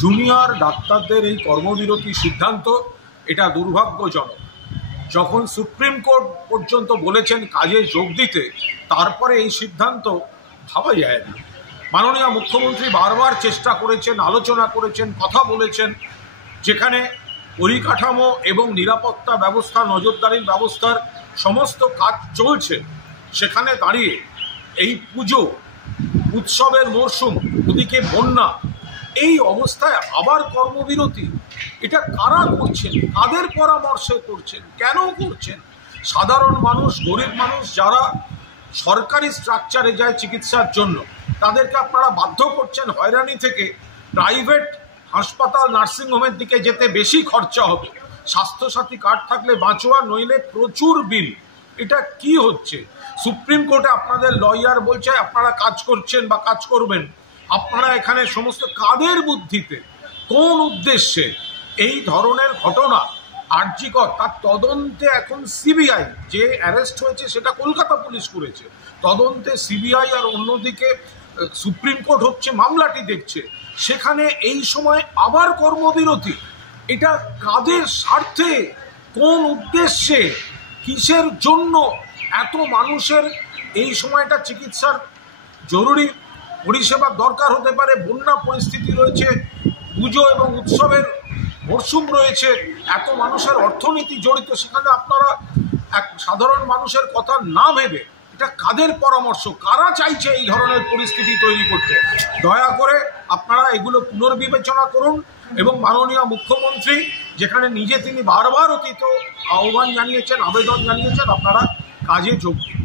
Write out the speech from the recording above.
Junior ডাক্তারদের এই কর্মবিরতি সিদ্ধান্ত এটা দুর্ভাগ্যজনক। যখন সুপ্রিম কোর্ট পর্যন্ত বলেছেন কাজে যোগ দিতে, তারপরে এই সিদ্ধান্ত ভাবা যায় না। মাননীয় মুখ্যমন্ত্রী বারবার চেষ্টা করেছেন, আলোচনা করেছেন, কথা বলেছেন, যেখানে পরিকাঠামো এবং নিরাপত্তা ব্যবস্থা, নজরদারির ব্যবস্থার সমস্ত কাজ চলছে, সেখানে দাঁড়িয়ে এই পুজো উৎসবের মরশুম, ওদিকে বন্যা, এই অবস্থায় আবার কর্মবিরতি, এটা কারা করছেন, কাদের পরামর্শে করছেন, কেন করছেন? সাধারণ মানুষ, গরিব মানুষ যারা সরকারি স্ট্রাকচারে যায় চিকিৎসার জন্য, তাদেরকে আপনারা বাধ্য করছেন হয়রানি থেকে প্রাইভেট হাসপাতাল, নার্সিংহোমের দিকে যেতে বেশি খরচা হবে। স্বাস্থ্যসাথী কার্ড থাকলে বাঁচোয়া, নইলে প্রচুর বিল। এটা কি হচ্ছে? সুপ্রিম কোর্টে আপনাদের লয়ার বলছে আপনারা কাজ করছেন বা কাজ করবেন। আপনারা এখানে সমস্ত কাদের বুদ্ধিতে, কোন উদ্দেশ্যে এই ধরনের ঘটনা আরজিকর, তার তদন্তে এখন সিবিআই, যে অ্যারেস্ট হয়েছে সেটা কলকাতা পুলিশ করেছে, তদন্তে সিবিআই, আর অন্যদিকে সুপ্রিম কোর্ট হচ্ছে মামলাটি দেখছে, সেখানে এই সময় আবার কর্মবিরতি। এটা কাদের স্বার্থে, কোন উদ্দেশ্যে, কিসের জন্য? এত মানুষের এই সময়টা চিকিৎসার জরুরি পরিষেবার দরকার হতে পারে, বন্যা পরিস্থিতি রয়েছে, পুজো এবং উৎসবের মরশুম রয়েছে, এত মানুষের অর্থনীতি জড়িত, সেখানে আপনারা এক সাধারণ মানুষের কথা না ভেবে, এটা কাদের পরামর্শ, কারা চাইছে এই ধরনের পরিস্থিতি তৈরি করতে? দয়া করে আপনারা এগুলো পুনর্বিবেচনা করুন এবং মাননীয় মুখ্যমন্ত্রী যেখানে নিজে তিনি বারবার অতীত আহ্বান জানিয়েছেন, আবেদন জানিয়েছেন, আপনারা কাজে যোগ দিন।